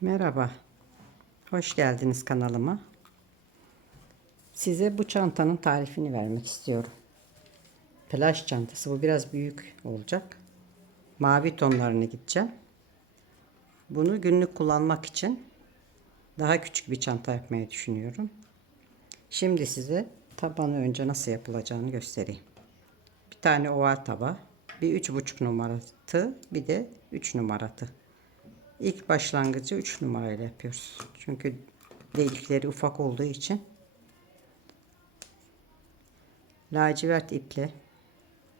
Merhaba. Hoş geldiniz kanalıma. Size bu çantanın tarifini vermek istiyorum. Plaj çantası. Bu biraz büyük olacak. Mavi tonlarına gideceğim. Bunu günlük kullanmak için daha küçük bir çanta yapmayı düşünüyorum. Şimdi size tabanı önce nasıl yapılacağını göstereyim. Bir tane oval taba, bir üç buçuk numaratı, bir de 3 numaratı. İlk başlangıcı 3 numarayla yapıyoruz. Çünkü delikleri ufak olduğu için lacivert iple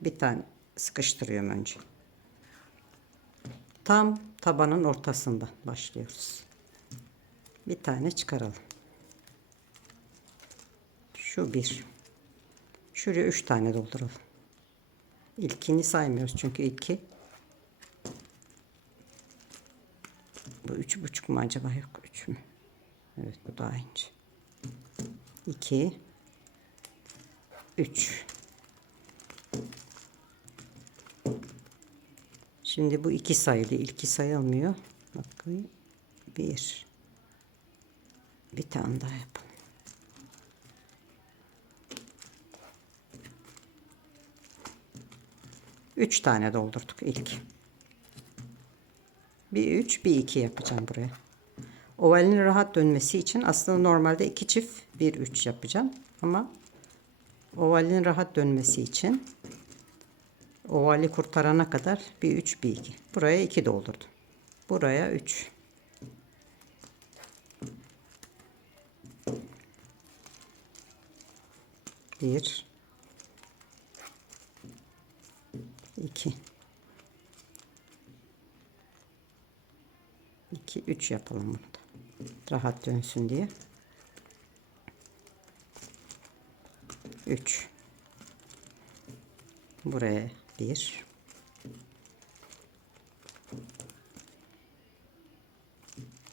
bir tane sıkıştırıyorum önce. Tam tabanın ortasından başlıyoruz. Bir tane çıkaralım. Şu bir. Şuraya üç tane dolduralım. İlkini saymıyoruz çünkü ilki Bu üç buçuk mu acaba? Yok üç mü? Evet bu daha ince. İki. Üç. Şimdi bu iki sayılı. İlki sayılmıyor. Bakayım. Bir. Bir tane daha yapalım. Üç tane doldurduk ilk. Bir 3, bir 2 yapacağım buraya. Ovalin rahat dönmesi için aslında normalde iki çift bir 3 yapacağım. Ama ovalin rahat dönmesi için ovali kurtarana kadar bir 3, bir 2. Buraya 2 doldurdum. Buraya 3. Bir, iki. 2 3 yapalım bunu da. Rahat dönsün diye. 3 Buraya 1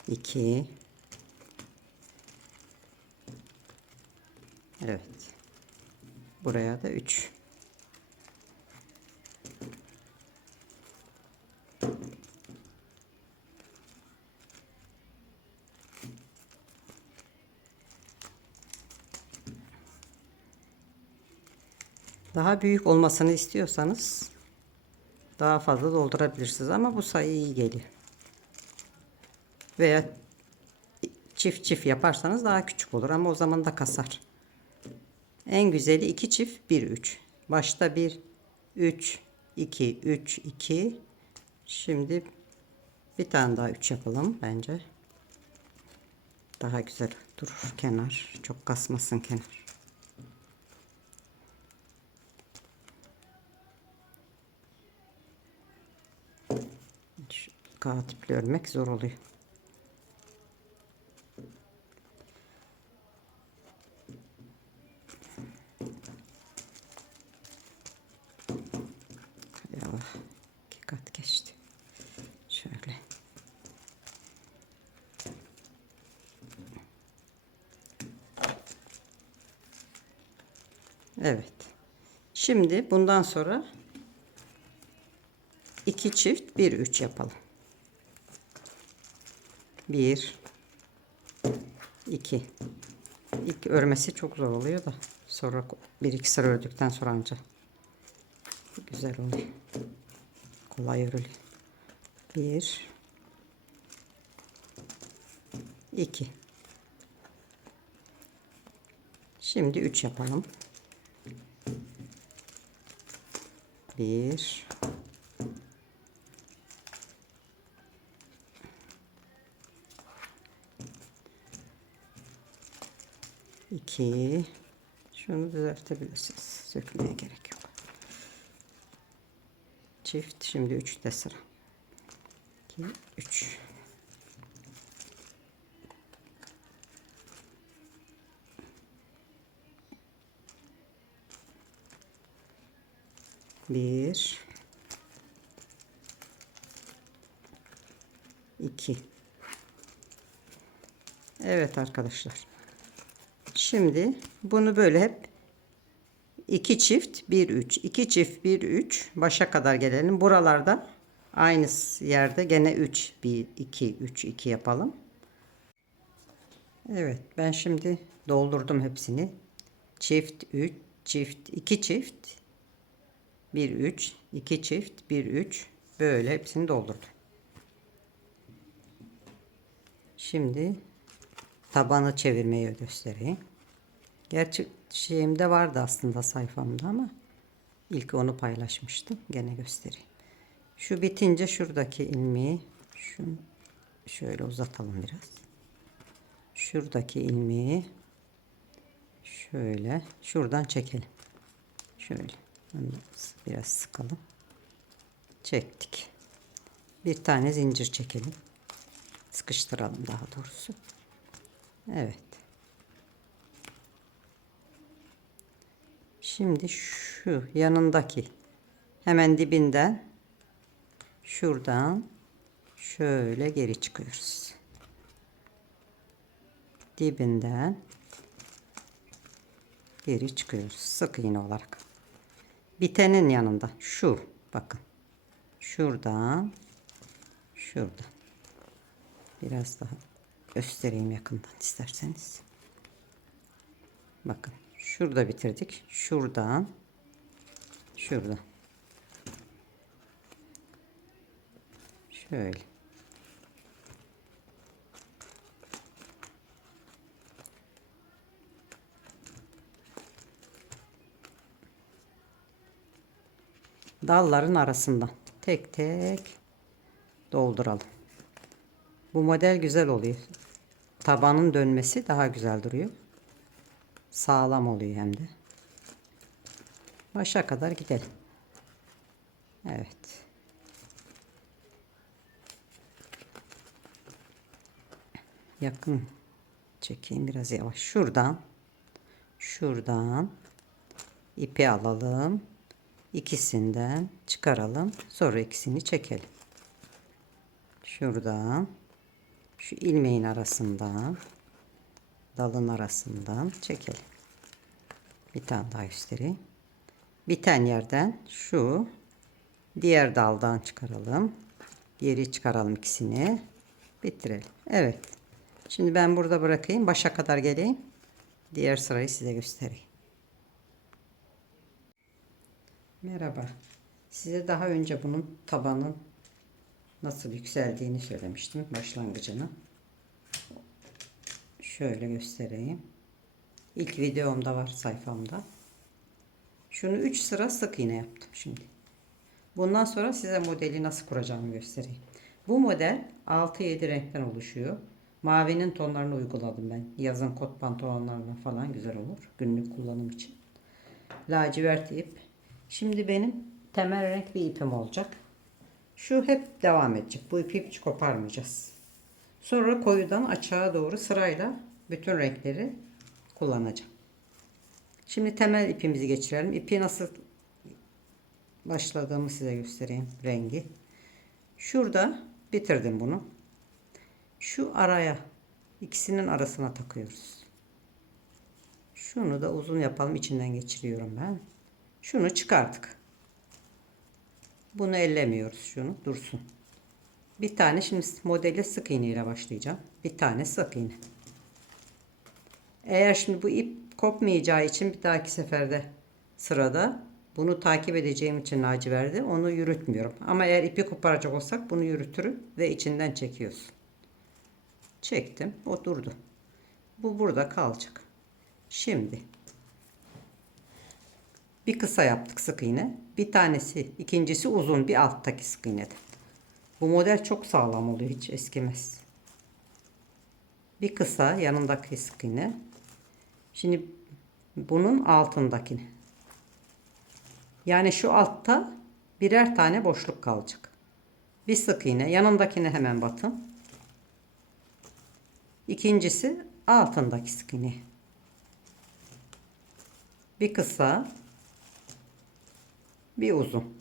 2 Evet. Buraya da 3 Daha büyük olmasını istiyorsanız daha fazla doldurabilirsiniz ama bu sayı iyi geliyor. Veya çift çift yaparsanız daha küçük olur ama o zaman da kasar. En güzeli iki çift bir üç. Başta bir üç iki üç iki. Şimdi bir tane daha üç yapalım bence. Daha güzel durur kenar. Çok kasmasın kenar. Kağıt iple örmek zor oluyor. Ya iki kat geçti. Şöyle. Evet. Şimdi bundan sonra iki çift bir üç yapalım. Bir, iki. İlk örmesi çok zor oluyor da sonra bir iki sıra ördükten sonra ancak güzel oluyor. Kolay örülüyor. Bir, iki. Şimdi üç yapalım. Bir, 2 şunu düzeltebilirsiniz. Sökmeye gerek yok. Çift şimdi 3'te sıra. 2 3 Bir, iki. Evet arkadaşlar. Şimdi bunu böyle hep iki çift bir üç iki çift bir üç başa kadar gelelim. Buralarda Aynı yerde gene 3 1 2 3 2 yapalım. Evet ben şimdi doldurdum hepsini. Çift 3 çift 2 çift 1 3 2 çift 1 3 böyle hepsini doldurdum. Şimdi tabanı çevirmeyi göstereyim. Gerçi şeyimde vardı aslında sayfamda ama ilk onu paylaşmıştım. Gene göstereyim. Şu bitince şuradaki ilmeği şunu şöyle uzatalım biraz. Şuradaki ilmeği şöyle şuradan çekelim. Şöyle biraz sıkalım. Çektik. Bir tane zincir çekelim. Sıkıştıralım daha doğrusu. Evet. Şimdi şu yanındaki hemen dibinden şuradan şöyle geri çıkıyoruz. Dibinden geri çıkıyoruz sık iğne olarak. Bitenin yanında şu bakın. Şuradan şuradan. Biraz daha göstereyim yakından isterseniz. Bakın şurada bitirdik. Şuradan şuradan. Şöyle. Dalların arasından tek tek dolduralım. Bu model güzel oluyor. Tabanın dönmesi daha güzel duruyor. Sağlam oluyor hem de. Başa kadar gidelim. Evet. Yakın çekeyim biraz yavaş. Şuradan şuradan ipi alalım. İkisinden çıkaralım. Sonra ikisini çekelim. Şuradan şu ilmeğin arasından dalın arasından çekelim. Bir tane daha göstereyim. Biten yerden şu diğer daldan çıkaralım. Geri çıkaralım ikisini. Bitirelim. Evet. Şimdi ben burada bırakayım. Başa kadar geleyim. Diğer sırayı size göstereyim. Merhaba. Size daha önce bunun tabanın nasıl yükseldiğini söylemiştim. Başlangıcını. Şöyle göstereyim. İlk videomda var sayfamda. Şunu 3 sıra sık iğne yaptım şimdi. Bundan sonra size modeli nasıl kuracağımı göstereyim. Bu model 6-7 renkten oluşuyor. Mavinin tonlarını uyguladım ben. Yazın kot pantolonlarına falan güzel olur. Günlük kullanım için. Lacivert ip. Şimdi benim temel renk bir ipim olacak. Şu hep devam edecek. Bu ipi hiç koparmayacağız. Sonra koyudan açığa doğru sırayla bütün renkleri kullanacağım. Şimdi temel ipimizi geçirelim. İpi nasıl başladığımı size göstereyim. Rengi. Şurada bitirdim bunu. Şu araya ikisinin arasına takıyoruz. Şunu da uzun yapalım. içinden geçiriyorum ben. Şunu çıkarttık. Bunu ellemiyoruz. Şunu dursun. Bir tane şimdi modeli sık iğne ile başlayacağım. Bir tane sık iğne. Eğer şimdi bu ip kopmayacağı için bir dahaki seferde sırada bunu takip edeceğim için laciverdi. Onu yürütmüyorum. Ama eğer ipi koparacak olsak bunu yürütürüm ve içinden çekiyorsun. Çektim. O durdu. Bu burada kalacak. Şimdi bir kısa yaptık sık iğne. Bir tanesi, ikincisi uzun bir alttaki sık iğneden. Bu model çok sağlam oluyor. Hiç eskimez. Bir kısa yanındaki sık iğne. Şimdi bunun altındakini. Yani şu altta birer tane boşluk kalacak. Bir sık iğne yanındakine hemen batın. İkincisi altındaki sık iğne. Bir kısa bir uzun.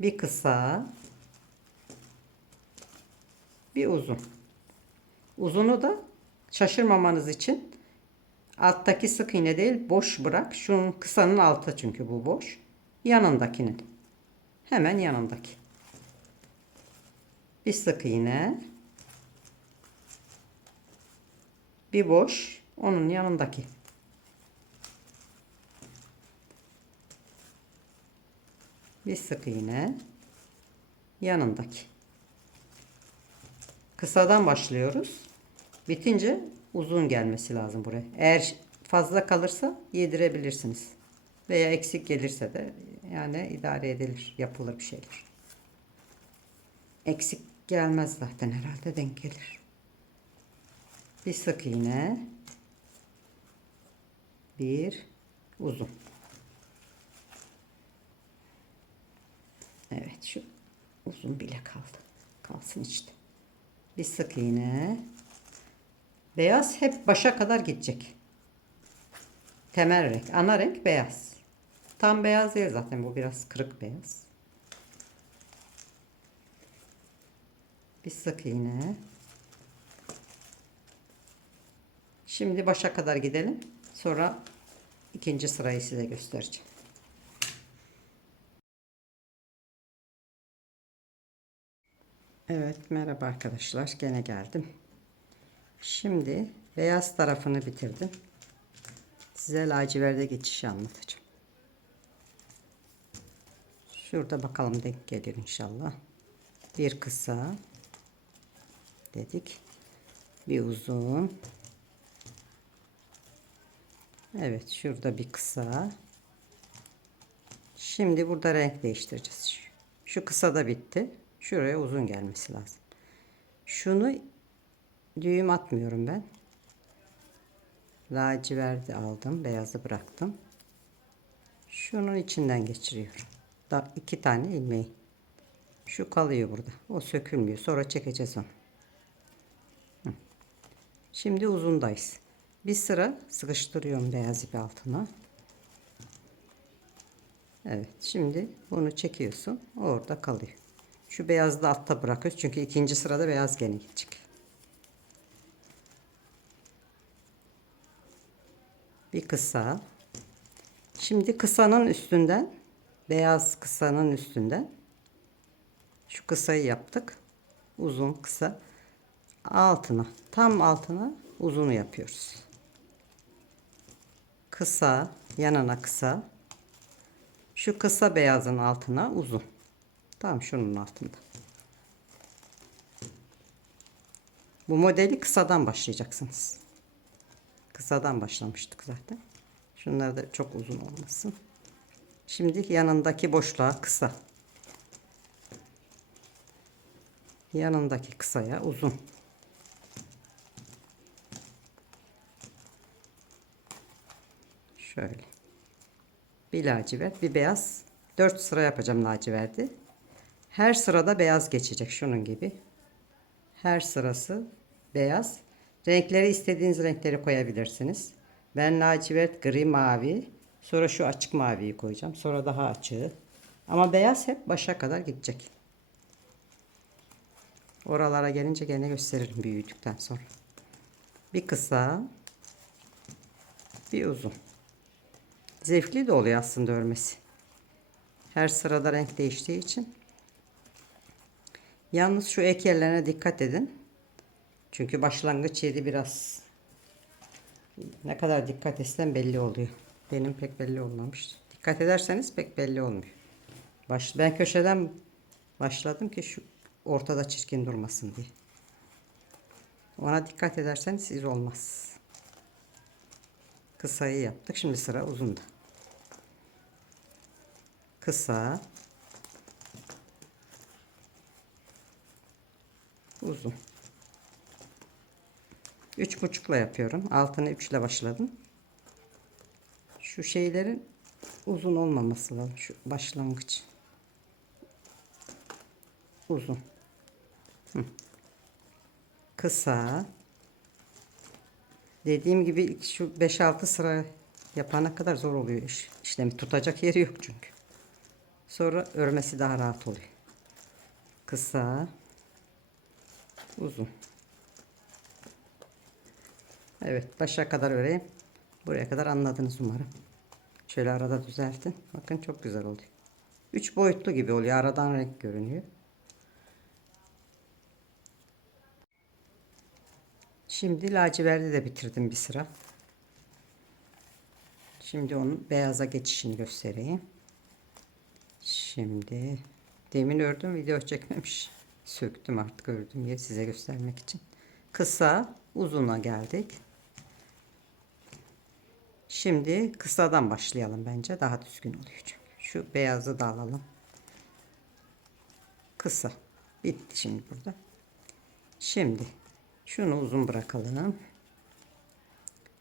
Bir kısa bir uzun. Uzunu da şaşırmamanız için alttaki sık iğne değil boş bırak. Şunun kısanın altı çünkü bu boş. Yanındakinin. hemen yanındaki. Bir sık iğne. Bir boş onun yanındaki. Bir sık iğne yanındaki. Kısadan başlıyoruz. Bitince uzun gelmesi lazım buraya. Eğer fazla kalırsa yedirebilirsiniz. Veya eksik gelirse de yani idare edilir, yapılır bir şeyler. Eksik gelmez zaten herhalde denk gelir. Bir sık iğne. Bir uzun. Evet şu uzun bile kaldı. Kalsın işte. Bir sık iğne. Beyaz hep başa kadar gidecek. Temel renk. Ana renk beyaz. Tam beyaz değil zaten bu biraz kırık beyaz. Bir sık iğne. Şimdi başa kadar gidelim. Sonra ikinci sırayı size göstereceğim. Evet merhaba arkadaşlar gene geldim. Şimdi beyaz tarafını bitirdim. Size laciverde geçişi anlatacağım. Şurada bakalım denk gelir inşallah. Bir kısa dedik. Bir uzun. Evet şurada bir kısa. Şimdi burada renk değiştireceğiz. Şu, kısa da bitti. Şuraya uzun gelmesi lazım. Şunu düğüm atmıyorum ben. Laciverti aldım. Beyazı bıraktım. Şunun içinden geçiriyorum. Da iki tane ilmeği. Şu kalıyor burada. O sökülmüyor. Sonra çekeceğiz onu. Hı. Şimdi uzundayız. Bir sıra sıkıştırıyorum beyaz ipi altına. Evet. Şimdi bunu çekiyorsun. Orada kalıyor. Şu beyazı da altta bırakıyoruz. Çünkü ikinci sırada beyaz gene gidecek. Bir kısa. Şimdi kısanın üstünden beyaz kısanın üstünden şu kısayı yaptık. Uzun kısa altına tam altına uzunu yapıyoruz. Kısa yanına kısa şu kısa beyazın altına uzun. Tam şunun altında. Bu modeli kısadan başlayacaksınız. Kısadan başlamıştık zaten. Şunlar da çok uzun olmasın. Şimdi yanındaki boşluğa kısa. Yanındaki kısaya uzun. Şöyle. Bir lacivert, bir beyaz. Dört sıra yapacağım laciverti. Her sırada beyaz geçecek şunun gibi. Her sırası beyaz. Renkleri istediğiniz renkleri koyabilirsiniz. Ben lacivert, gri, mavi. Sonra şu açık maviyi koyacağım. Sonra daha açığı. Ama beyaz hep başa kadar gidecek. Oralara gelince gene gösteririm büyüdükten sonra. Bir kısa. Bir uzun. Zevkli de oluyor aslında örmesi. Her sırada renk değiştiği için. Yalnız şu ek yerlerine dikkat edin. Çünkü başlangıç yeri biraz ne kadar dikkat etsem belli oluyor. Benim pek belli olmamış. Dikkat ederseniz pek belli olmuyor. Baş, ben köşeden başladım ki şu ortada çirkin durmasın diye. Ona dikkat ederseniz iz olmaz. Kısayı yaptık. Şimdi sıra uzunda. Kısa. Uzun. Üç buçukla yapıyorum. Altını üçle başladım. Şu şeylerin uzun olmaması lazım. Şu başlangıç. Uzun. Hı. Kısa. Dediğim gibi şu 5-6 sıra yapana kadar zor oluyor iş. İşlemi tutacak yeri yok çünkü. Sonra örmesi daha rahat oluyor. Kısa. Uzun. Evet başa kadar öreyim. Buraya kadar anladınız umarım. Şöyle arada düzeltin. Bakın çok güzel oluyor. Üç boyutlu gibi oluyor. Aradan renk görünüyor. Şimdi laciverdi de bitirdim bir sıra. Şimdi onun beyaza geçişini göstereyim. Şimdi demin ördüm video çekmemiş. Söktüm artık ördüm ya size göstermek için. Kısa uzuna geldik. Şimdi kısadan başlayalım bence. Daha düzgün oluyor çünkü. Şu beyazı da alalım. Kısa. Bitti şimdi burada. Şimdi şunu uzun bırakalım.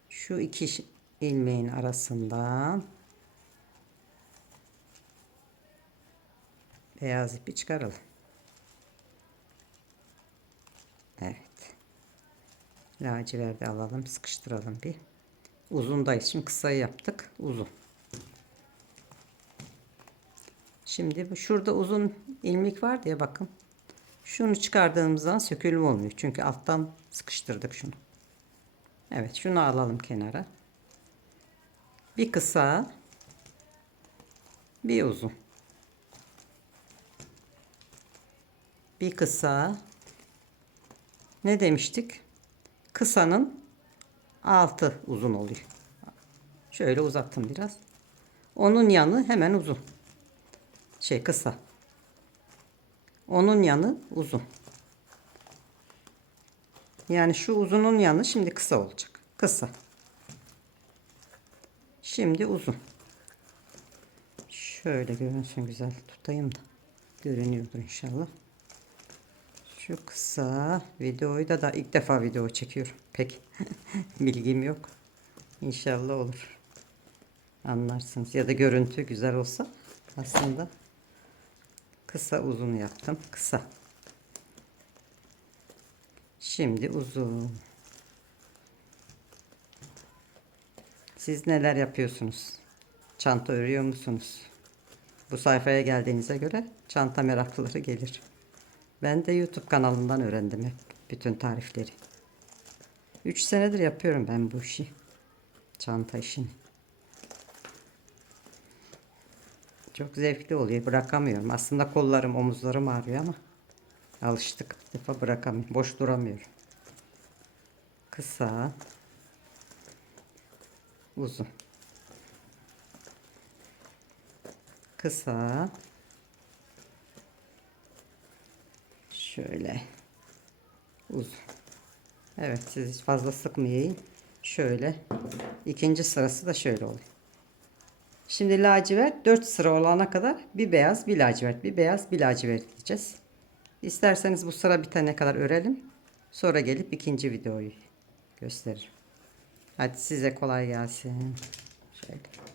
Şu iki ilmeğin arasından beyaz ipi çıkaralım. Evet. Laciverdi alalım, sıkıştıralım bir. Uzundayız. Şimdi kısayı yaptık. Uzun. Şimdi şurada uzun ilmek var diye bakın. Şunu çıkardığımızdan sökülme olmuyor. Çünkü alttan sıkıştırdık şunu. Evet şunu alalım kenara. Bir kısa. Bir uzun. Bir kısa. Ne demiştik? Kısanın altı uzun oluyor. Şöyle uzattım biraz. Onun yanı hemen uzun. Şey kısa. Onun yanı uzun. Yani şu uzunun yanı şimdi kısa olacak. Kısa. Şimdi uzun. Şöyle görünsün güzel tutayım da. Görünüyordur inşallah. Şu kısa videoyu da da ilk defa video çekiyorum. Pek bilgim yok. İnşallah olur. Anlarsınız. Ya da görüntü güzel olsa aslında kısa uzun yaptım. Kısa. Şimdi uzun. Siz neler yapıyorsunuz? Çanta örüyor musunuz? Bu sayfaya geldiğinize göre çanta meraklıları gelir. Ben de YouTube kanalından öğrendim hep bütün tarifleri. 3 senedir yapıyorum ben bu işi. Çanta işini. Çok zevkli oluyor. Bırakamıyorum. Aslında kollarım, omuzlarım ağrıyor ama alıştık. Bir defa bırakamıyorum. Boş duramıyorum. Kısa. Uzun. Kısa. Şöyle. Uzun. Evet siz hiç fazla sıkmayayım. Şöyle. İkinci sırası da şöyle oluyor. Şimdi lacivert 4 sıra olana kadar bir beyaz bir lacivert bir beyaz bir lacivert diyeceğiz. İsterseniz bu sıra bitene kadar örelim. Sonra gelip ikinci videoyu gösteririm. Hadi size kolay gelsin. Şöyle.